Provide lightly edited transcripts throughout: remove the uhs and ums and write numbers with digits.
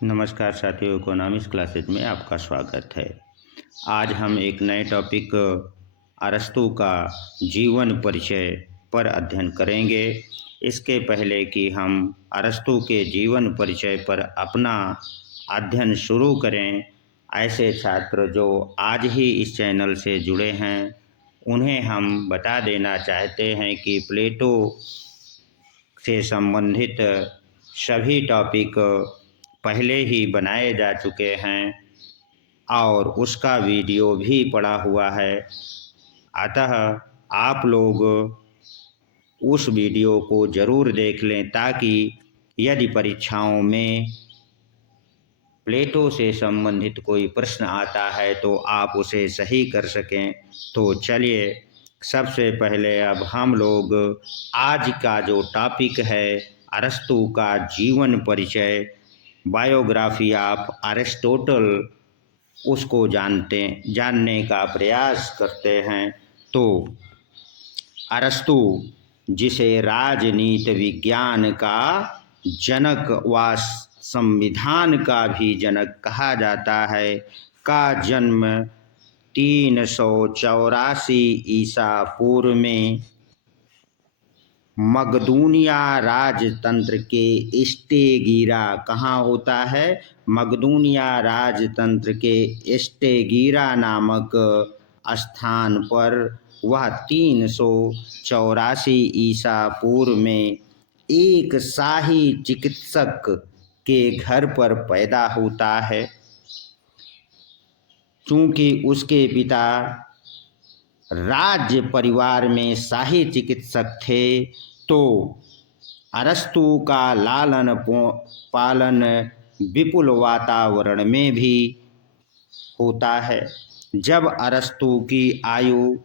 नमस्कार साथियों, economics classes में आपका स्वागत है। आज हम एक नए टॉपिक अरस्तू का जीवन परिचय पर अध्ययन करेंगे। इसके पहले कि हम अरस्तू के जीवन परिचय पर अपना अध्ययन शुरू करें, ऐसे छात्र जो आज ही इस चैनल से जुड़े हैं उन्हें हम बता देना चाहते हैं कि प्लेटो से संबंधित सभी टॉपिक पहले ही बनाए जा चुके हैं और उसका वीडियो भी पड़ा हुआ है। अतः आप लोग उस वीडियो को ज़रूर देख लें ताकि यदि परीक्षाओं में प्लेटो से संबंधित कोई प्रश्न आता है तो आप उसे सही कर सकें। तो चलिए, सबसे पहले अब हम लोग आज का जो टॉपिक है अरस्तू का जीवन परिचय, बायोग्राफी ऑफ अरिस्टोटल, उसको जानने का प्रयास करते हैं। तो अरस्तू, जिसे राजनीति विज्ञान का जनक व संविधान का भी जनक कहा जाता है, का जन्म 384 ईसा पूर्व में मकदूनिया राजतंत्र के स्टेगीरा, कहाँ होता है? मकदूनिया राजतंत्र के स्टेगीरा नामक स्थान पर वह 384 ईसा पूर्व में एक शाही चिकित्सक के घर पर पैदा होता है। चूँकि उसके पिता राज्य परिवार में शाही चिकित्सक थे, तो अरस्तू का लालन पालन विपुल वातावरण में भी होता है। जब अरस्तू की आयु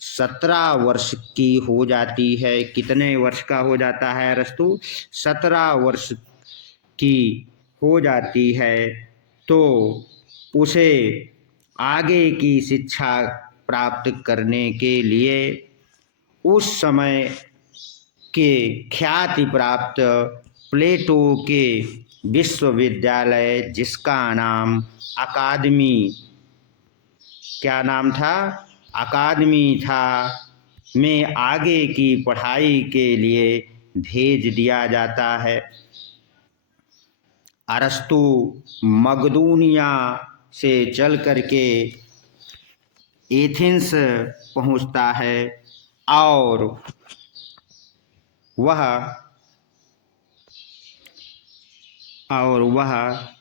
17 वर्ष की हो जाती है, कितने वर्ष का हो जाता है अरस्तू? 17 वर्ष की हो जाती है, तो उसे आगे की शिक्षा प्राप्त करने के लिए उस समय के ख्याति प्राप्त प्लेटो के विश्वविद्यालय, जिसका नाम अकादमी, क्या नाम था? अकादमी था, में आगे की पढ़ाई के लिए भेज दिया जाता है। अरस्तू मकदूनिया से चल करके एथेंस पहुंचता है और वह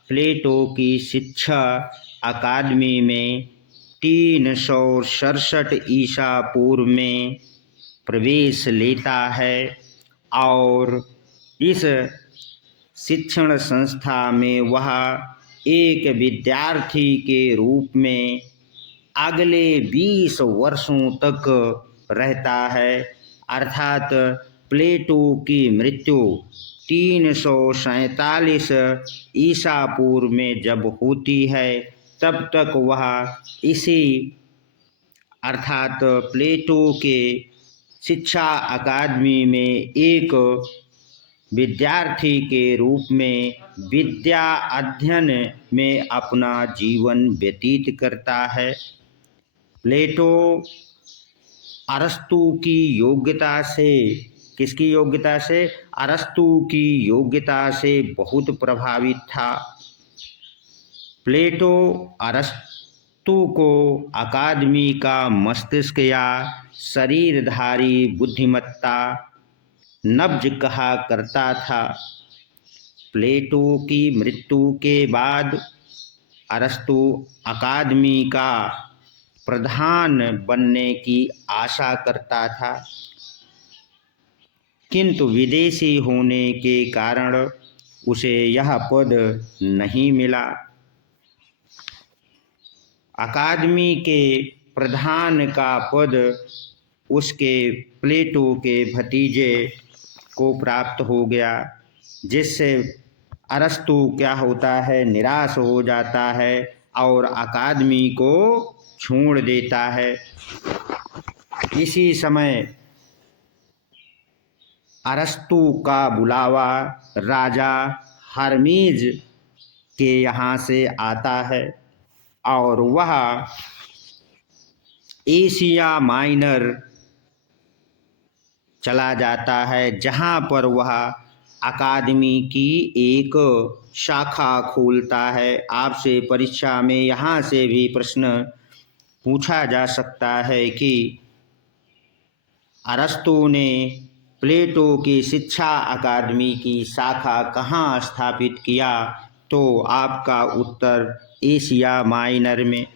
प्लेटो की शिक्षा अकादमी में 367 ईसा पूर्व में प्रवेश लेता है और इस शिक्षण संस्था में वह एक विद्यार्थी के रूप में अगले 20 वर्षों तक रहता है। अर्थात प्लेटो की मृत्यु 347 ईसा पूर्व में जब होती है, तब तक वह इसी अर्थात प्लेटो के शिक्षा अकादमी में एक विद्यार्थी के रूप में विद्या अध्ययन में अपना जीवन व्यतीत करता है। प्लेटो अरस्तू की योग्यता से, किसकी योग्यता से? अरस्तू की योग्यता से बहुत प्रभावित था। प्लेटो अरस्तू को अकादमी का मस्तिष्क या शरीरधारी बुद्धिमत्ता नब्ज कहा करता था। प्लेटो की मृत्यु के बाद अरस्तू अकादमी का प्रधान बनने की आशा करता था, किंतु विदेशी होने के कारण उसे यह पद नहीं मिला। अकादमी के प्रधान का पद उसके प्लेटो के भतीजे को प्राप्त हो गया, जिससे अरस्तू क्या होता है? निराश हो जाता है और अकादमी को छोड़ देता है। इसी समय अरस्तू का बुलावा राजा हर्मीज के यहाँ से आता है और वह एशिया माइनर चला जाता है, जहाँ पर वह अकादमी की एक शाखा खोलता है। आपसे परीक्षा में यहाँ से भी प्रश्न पूछा जा सकता है कि अरस्तु ने प्लेटो की शिक्षा अकादमी की शाखा कहाँ स्थापित किया, तो आपका उत्तर एशिया माइनर में।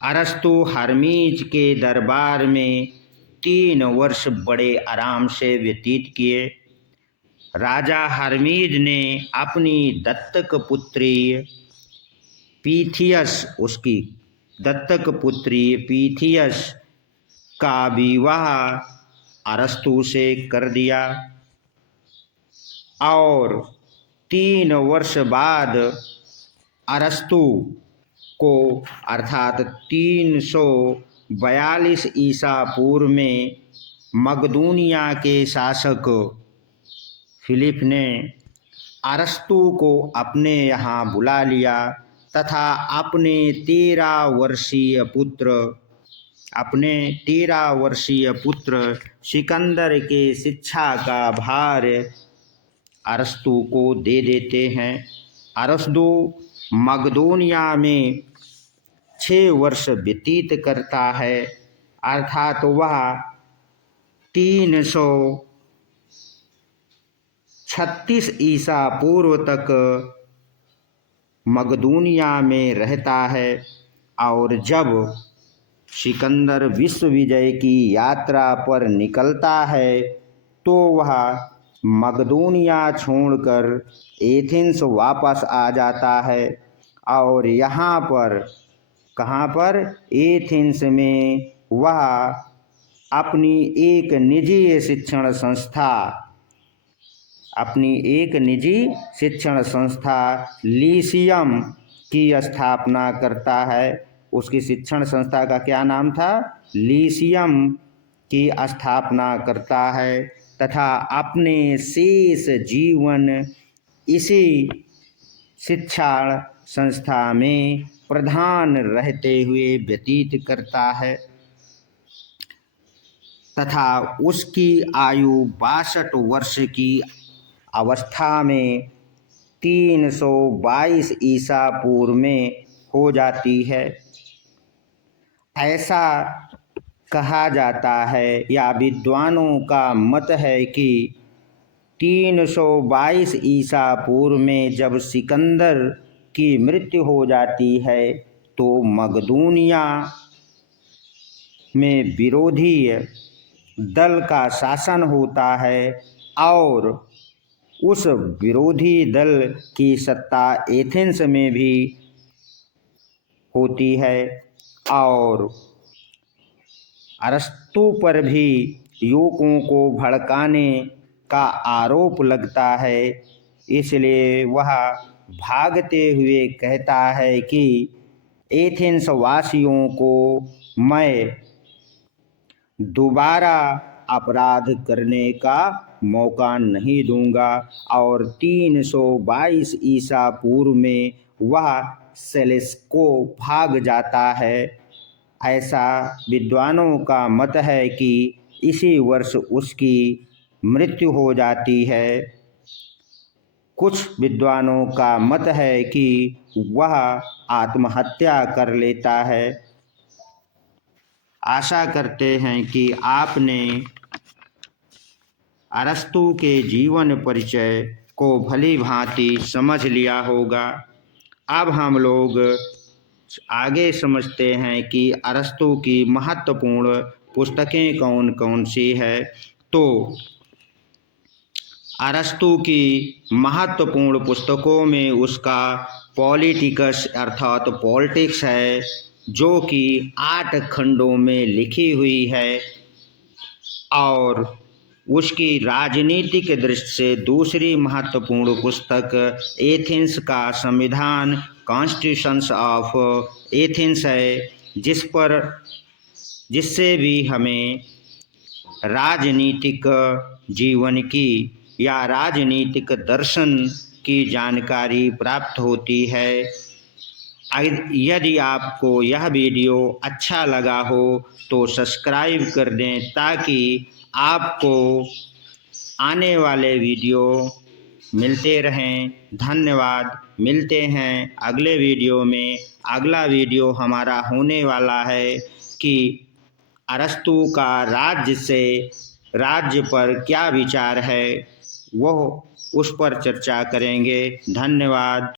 अरस्तु हर्मीज के दरबार में 3 वर्ष बड़े आराम से व्यतीत किए। राजा हर्मीज ने अपनी दत्तक पुत्री पीथियस उसकी दत्तक पुत्री पीथियस का विवाह अरस्तु से कर दिया और 3 वर्ष बाद अरस्तु को अर्थात 342 ईसा पूर्व में मकदूनिया के शासक फिलिप ने अरस्तु को अपने यहाँ बुला लिया तथा अपने 13 वर्षीय पुत्र सिकंदर के शिक्षा का भार अरस्तु को दे देते हैं। अरस्तु मकदूनिया में 6 वर्ष व्यतीत करता है, अर्थात वह 336 ईसा पूर्व तक मकदूनिया में रहता है और जब सिकंदर विश्व विजय की यात्रा पर निकलता है तो वह मकदूनिया छोड़कर एथेंस वापस आ जाता है और यहाँ पर कहाँ पर एथेंस में वह अपनी एक निजी शिक्षण संस्था लीसियम की स्थापना करता है। उसकी शिक्षण संस्था का क्या नाम था? लीसियम की स्थापना करता है तथा अपने शेष जीवन इसी शिक्षण संस्था में प्रधान रहते हुए व्यतीत करता है तथा उसकी आयु 62 वर्ष की अवस्था में 322 ईसा पूर्व में हो जाती है। ऐसा कहा जाता है या विद्वानों का मत है कि 322 ईसा पूर्व में जब सिकंदर की मृत्यु हो जाती है तो मकदूनिया में विरोधी दल का शासन होता है और उस विरोधी दल की सत्ता एथेंस में भी होती है और अरस्तु पर भी युवकों को भड़काने का आरोप लगता है। इसलिए वह भागते हुए कहता है कि एथेंस वासियों को मैं दोबारा अपराध करने का मौका नहीं दूंगा और 322 ईसा पूर्व में वह सेलेस को भाग जाता है। ऐसा विद्वानों का मत है कि इसी वर्ष उसकी मृत्यु हो जाती है। कुछ विद्वानों का मत है कि वह आत्महत्या कर लेता है। आशा करते हैं कि आपने अरस्तु के जीवन परिचय को भली भांति समझ लिया होगा। अब हम लोग आगे समझते हैं कि अरस्तु की महत्वपूर्ण पुस्तकें कौन कौन सी है। तो अरस्तु की महत्वपूर्ण पुस्तकों में उसका पॉलिटिकस अर्थात पॉलिटिक्स है, जो कि 8 खंडों में लिखी हुई है और उसकी राजनीतिक दृष्टि से दूसरी महत्वपूर्ण पुस्तक एथेंस का संविधान कॉन्स्टिट्यूशंस ऑफ एथेंस है, जिससे भी हमें राजनीतिक जीवन की या राजनीतिक दर्शन की जानकारी प्राप्त होती है। यदि आपको यह वीडियो अच्छा लगा हो तो सब्सक्राइब कर दें ताकि आपको आने वाले वीडियो मिलते रहें। धन्यवाद। मिलते हैं अगले वीडियो में। अगला वीडियो हमारा होने वाला है कि अरस्तू का राज्य पर क्या विचार है, वह उस पर चर्चा करेंगे। धन्यवाद।